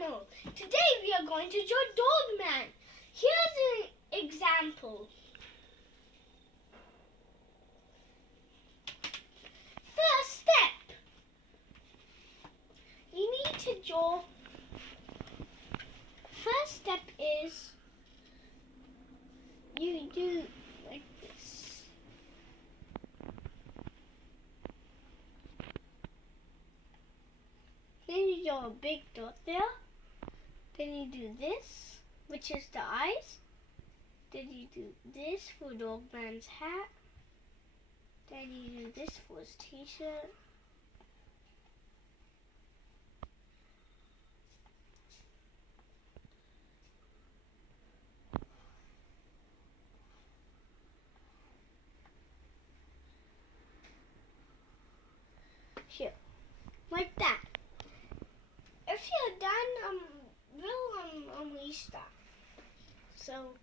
channel. Today we are going to draw Dog Man. Here's an example. First step. You need to draw. First step is you do like this. Then you draw a big dot there. Then you do this, which is the eyes. Then you do this for Dog Man's hat. Then you do this for his t-shirt. Here, like that. If you're done, we'll restart. So.